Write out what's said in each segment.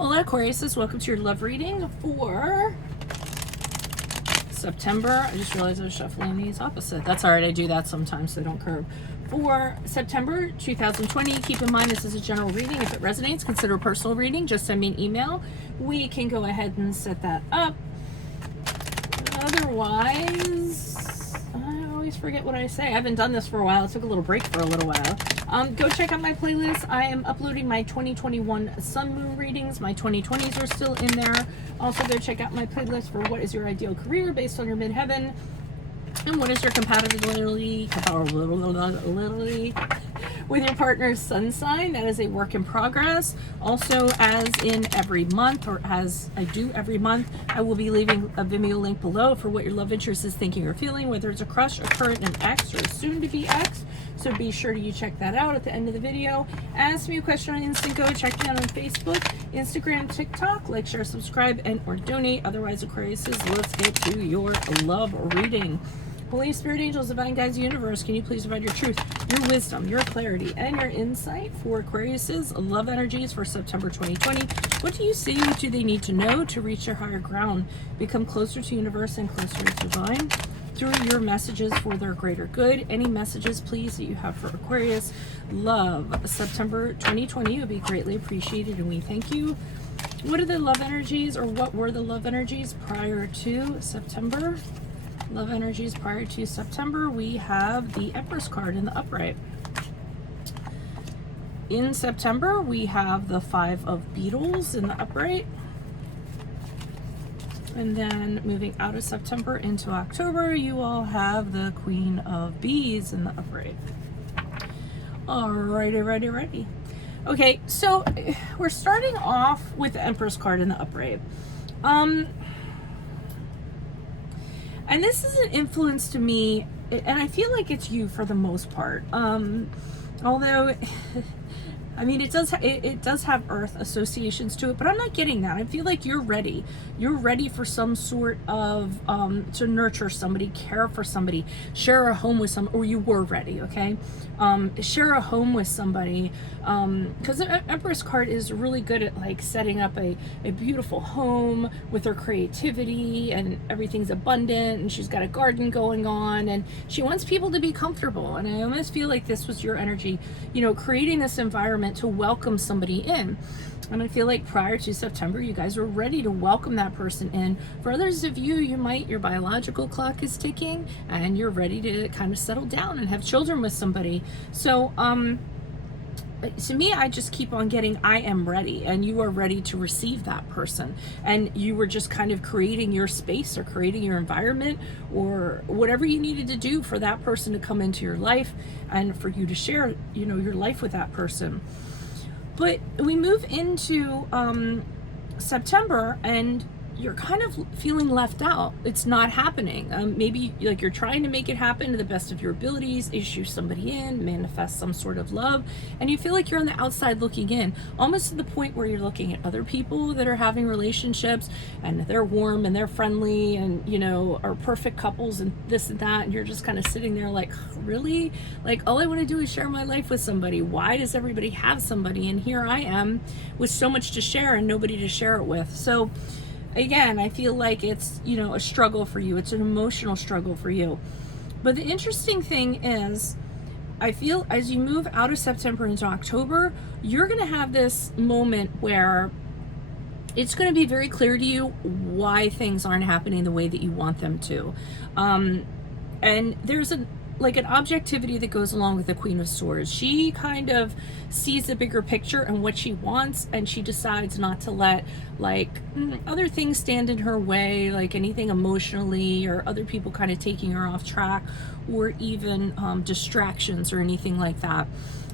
Hola Aquarius, welcome to your love reading for September. I just realized I was shuffling these opposite. That's all right, I do that sometimes so they don't curve. For September 2020, keep in mind this is a general reading. If it resonates, consider a personal reading. Just send me an email. We can go ahead and set that up. Otherwise, I always forget what I say. I haven't done this for a while. I took a little break for a little while. Go check out my playlist. I am uploading my 2021 sun moon readings. My 2020s are still in there. Also, go check out my playlist for what is your ideal career based on your midheaven, and what is your compatibility with your partner's sun sign. That is a work in progress. Also, as in every month, or as I do every month, I will be leaving a Vimeo link below for what your love interest is thinking or feeling, whether it's a crush, a current, an ex, or a soon-to-be ex. So be sure you check that out at the end of the video. Ask me a question on Instant Go. Check me out on Facebook, Instagram, TikTok. Like, share, subscribe, and or donate. Otherwise, Aquarius, let's get to your love reading. Holy Spirit, angels, divine guides, universe, can you please provide your truth, your wisdom, your clarity, and your insight for Aquarius's love energies for September 2020? What do you see? What do they need to know to reach their higher ground, become closer to universe and closer to divine? Through your messages for their greater good. Any messages, please, that you have for Aquarius love September 2020 would be greatly appreciated, and we thank you. What are the love energies, or what were the love energies prior to September? Love energies prior to September, we have the Empress card in the upright. In September, we have the Five of Beetles in the upright. And then moving out of September into October, you all have the Queen of Bees in the upright. Alrighty. Okay, so we're starting off with the Empress card in the upright. And this is an influence to me, and I feel like it's you for the most part. Although, I mean, it does have Earth associations to it, but I'm not getting that. I feel like you're ready. You're ready for some sort of to nurture somebody, care for somebody, share a home with some, or you were ready. Okay, share a home with somebody, because the Empress card is really good at like setting up a beautiful home with her creativity, and everything's abundant, and she's got a garden going on, and she wants people to be comfortable. And I almost feel like this was your energy, you know, creating this environment to welcome somebody in. And I feel like prior to September, you guys were ready to welcome that person in. For others of you, your biological clock is ticking and you're ready to kind of settle down and have children with somebody. So, to me, I just keep on getting, I am ready, and you are ready to receive that person. And you were just kind of creating your space, or creating your environment, or whatever you needed to do for that person to come into your life and for you to share, you know, your life with that person. But we move into September, and you're kind of feeling left out. It's not happening. Maybe like you're trying to make it happen to the best of your abilities, issue somebody in, manifest some sort of love, and you feel like you're on the outside looking in, almost to the point where you're looking at other people that are having relationships, and they're warm and they're friendly, and you know, are perfect couples and this and that, and you're just kind of sitting there like, really? Like, all I want to do is share my life with somebody. Why does everybody have somebody? And here I am with so much to share and nobody to share it with. So again, I feel like it's, you know, a struggle for you. It's an emotional struggle for you. But the interesting thing is, I feel as you move out of September into October, you're going to have this moment where it's going to be very clear to you why things aren't happening the way that you want them to. And there's an objectivity that goes along with the Queen of Swords. She kind of sees the bigger picture and what she wants, and she decides not to let other things stand in her way, like anything emotionally, or other people kind of taking her off track, or even distractions or anything like that.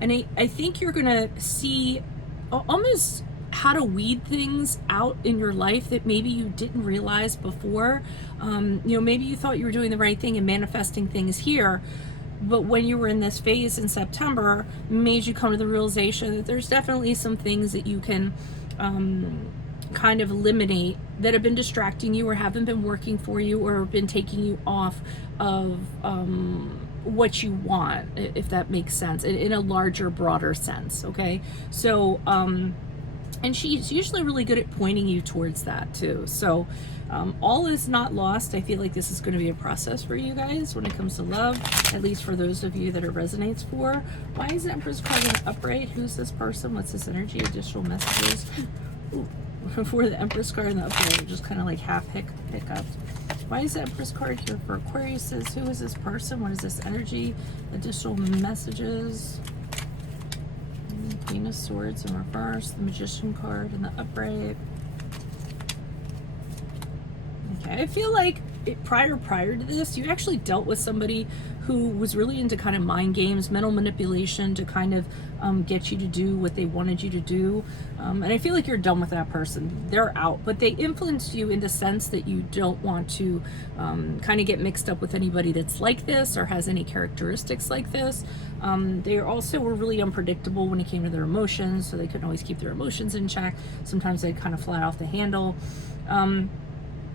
And I think you're gonna see almost how to weed things out in your life that maybe you didn't realize before. You know, maybe you thought you were doing the right thing and manifesting things here, but when you were in this phase in September, made you come to the realization that there's definitely some things that you can kind of eliminate that have been distracting you, or haven't been working for you, or been taking you off of what you want, if that makes sense, in a larger, broader sense. Okay, so And she's usually really good at pointing you towards that too. So all is not lost. I feel like this is going to be a process for you guys when it comes to love, at least for those of you that it resonates for. Why is the Empress card in upright? Who's this person? What's this energy? Additional messages. Ooh. For the Empress card in the upright, just kind of like half hiccups. Why is the Empress card here for Aquarius? Who is this person? What is this energy? Additional messages. Queen of Swords in reverse. The Magician card in the upright. Okay, I feel like prior to this, you actually dealt with somebody who was really into kind of mind games, mental manipulation to kind of get you to do what they wanted you to do. And I feel like you're done with that person. They're out, but they influenced you in the sense that you don't want to kind of get mixed up with anybody that's like this or has any characteristics like this. They also were really unpredictable when it came to their emotions, so they couldn't always keep their emotions in check. Sometimes they'd kind of fly off the handle.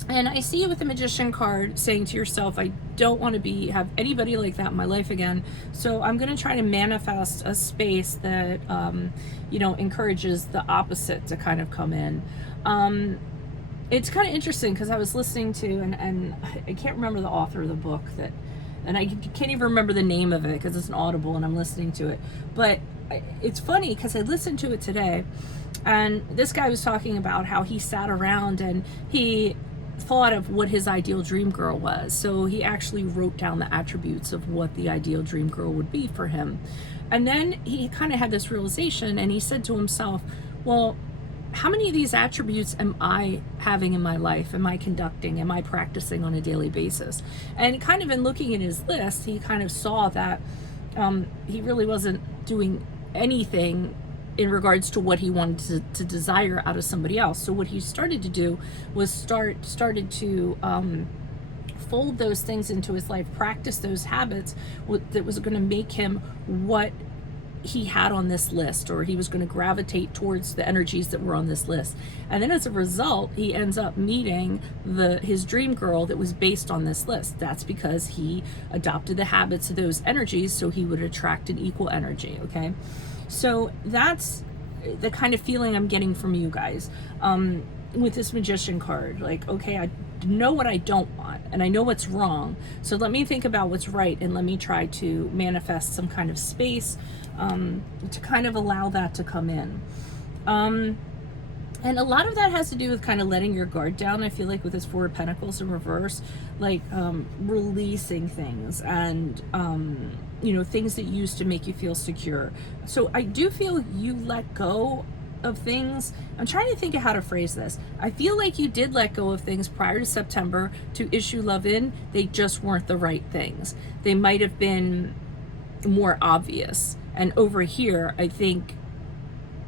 And I see you with the Magician card saying to yourself, I don't want to have anybody like that in my life again. So I'm going to try to manifest a space that, you know, encourages the opposite to kind of come in. It's kind of interesting because I was listening to, and I can't remember the author of the book and I can't even remember the name of it because it's an Audible and I'm listening to it. But it's funny because I listened to it today, and this guy was talking about how he sat around and he thought of what his ideal dream girl was. So he actually wrote down the attributes of what the ideal dream girl would be for him. And then he kind of had this realization and he said to himself, well, how many of these attributes am I having in my life? Am I conducting? Am I practicing on a daily basis? And kind of in looking at his list, he kind of saw that he really wasn't doing anything in regards to what he wanted to desire out of somebody else. So what he started to do was started to fold those things into his life, practice those habits that was going to make him what he had on this list, or he was going to gravitate towards the energies that were on this list. And then as a result, he ends up meeting his dream girl that was based on this list. That's because he adopted the habits of those energies so he would attract an equal energy, okay? So that's the kind of feeling I'm getting from you guys with this Magician card. Like, okay, I know what I don't want and I know what's wrong. So let me think about what's right and let me try to manifest some kind of space to kind of allow that to come in. And a lot of that has to do with kind of letting your guard down. I feel like with this Four of Pentacles in reverse, like releasing things and, you know, things that used to make you feel secure. So I do feel you let go of things. I'm trying to think of how to phrase this. I feel like you did let go of things prior to September to issue love in. They just weren't the right things. They might have been more obvious. And over here, I think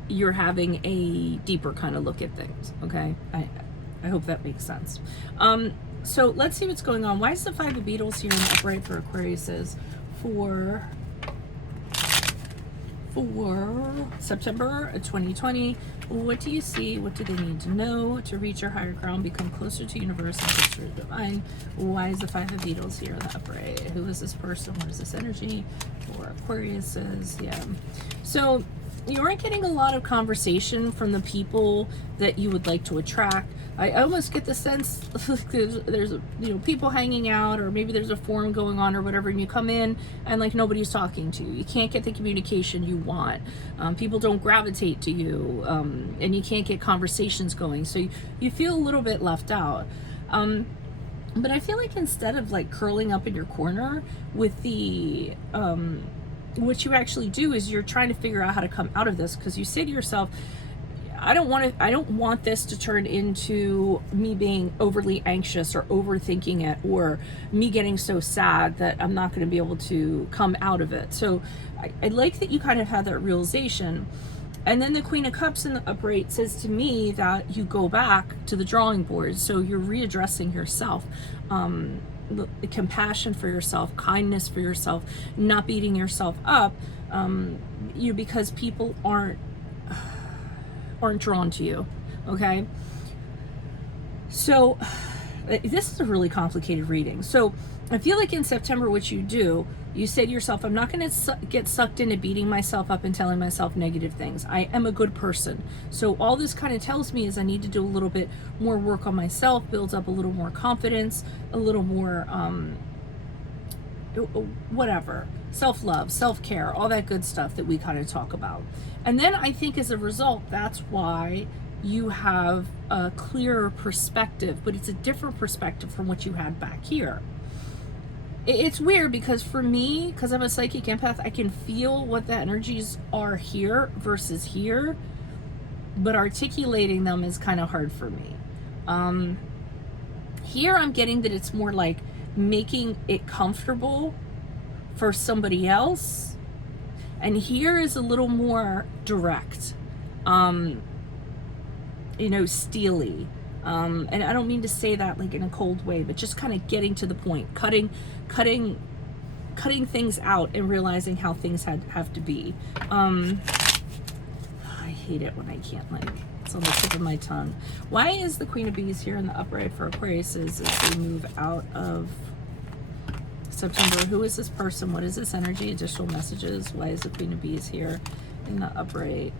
you're having a deeper kind of look at things, okay? I hope that makes sense. So let's see what's going on. Why is the Five of Beetles here in the upright for Aquarius for September of 2020? What do you see? What do they need to know to reach your higher ground, become closer to universe and closer to divine? Why is the Five of Beetles here in the upright? Who is this person? What is this energy for Aquarius? Yeah. So you aren't getting a lot of conversation from the people that you would like to attract. I almost get the sense there's you know, people hanging out, or maybe there's a forum going on or whatever, and you come in and like nobody's talking to you. You can't get the communication you want. People don't gravitate to you, and you can't get conversations going. So you feel a little bit left out. But I feel like instead of like curling up in your corner with the what you actually do is you're trying to figure out how to come out of this, because you say to yourself, I don't want this to turn into me being overly anxious or overthinking it, or me getting so sad that I'm not going to be able to come out of it. So I like that you kind of have that realization. And then the Queen of Cups in the upright says to me that you go back to the drawing board. So you're readdressing yourself. Compassion for yourself, kindness for yourself, not beating yourself up, because people aren't drawn to you, okay? So this is a really complicated reading. So I feel like in September, what you do, You say to yourself, I'm not going to get sucked into beating myself up and telling myself negative things. I am a good person. So all this kind of tells me is I need to do a little bit more work on myself, build up a little more confidence, a little more, whatever, self-love, self-care, all that good stuff that we kind of talk about. And then I think as a result, that's why you have a clearer perspective, but it's a different perspective from what you had back here. It's weird because for me, because I'm a psychic empath, I can feel what the energies are here versus here, but articulating them is kind of hard for me. Here I'm getting that it's more like making it comfortable for somebody else, and here is a little more direct, steely. And I don't mean to say that like in a cold way, but just kind of getting to the point, cutting things out and realizing how things have to be. I hate it when I can't, like, it's on the tip of my tongue. Why is the Queen of Bees here in the upright for Aquarius as we move out of September? Who is this person? What is this energy? Additional messages. Why is the Queen of Bees here in the upright?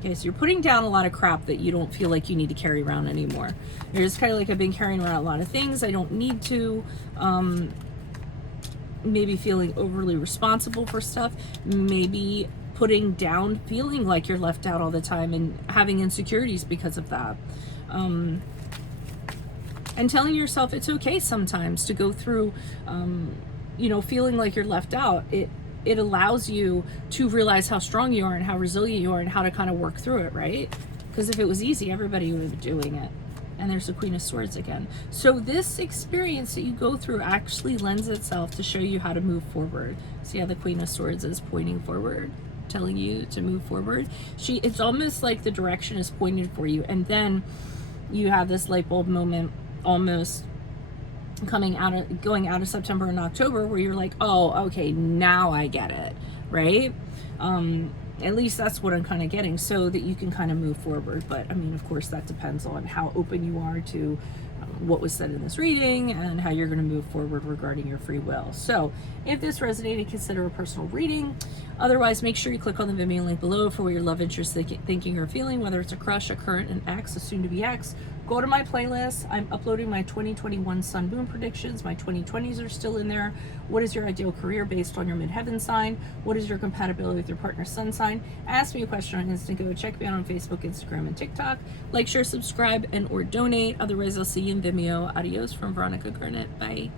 Okay, so you're putting down a lot of crap that you don't feel like you need to carry around anymore. You're just kind of like, I've been carrying around a lot of things I don't need to. Maybe feeling overly responsible for stuff. Maybe putting down, feeling like you're left out all the time and having insecurities because of that. And telling yourself it's okay sometimes to go through, feeling like you're left out. It allows you to realize how strong you are and how resilient you are and how to kind of work through it, right? Because if it was easy, everybody would be doing it. And there's the Queen of Swords again. So this experience that you go through actually lends itself to show you how to move forward. See how the Queen of Swords is pointing forward, telling you to move forward. It's almost like the direction is pointed for you. And then you have this light bulb moment almost going out of September and October where you're like, oh, okay, now I get it, right? At least that's what I'm kind of getting, so that you can kind of move forward. But I mean, of course, that depends on how open you are to what was said in this reading and how you're going to move forward regarding your free will. So if this resonated, consider a personal reading. Otherwise, make sure you click on the Vimeo link below for what your love interest thinking or feeling, whether it's a crush, a current, an ex, a soon-to-be ex. Go to my playlist. I'm uploading my 2021 sun moon predictions. My 2020s are still in there. What is your ideal career based on your midheaven sign? What is your compatibility with your partner's sun sign? Ask me a question on Instant Go. Check me out on Facebook, Instagram, and TikTok. Like, share, subscribe, and or donate. Otherwise, I'll see you in Vimeo. Adios from Veronica Garnett. Bye.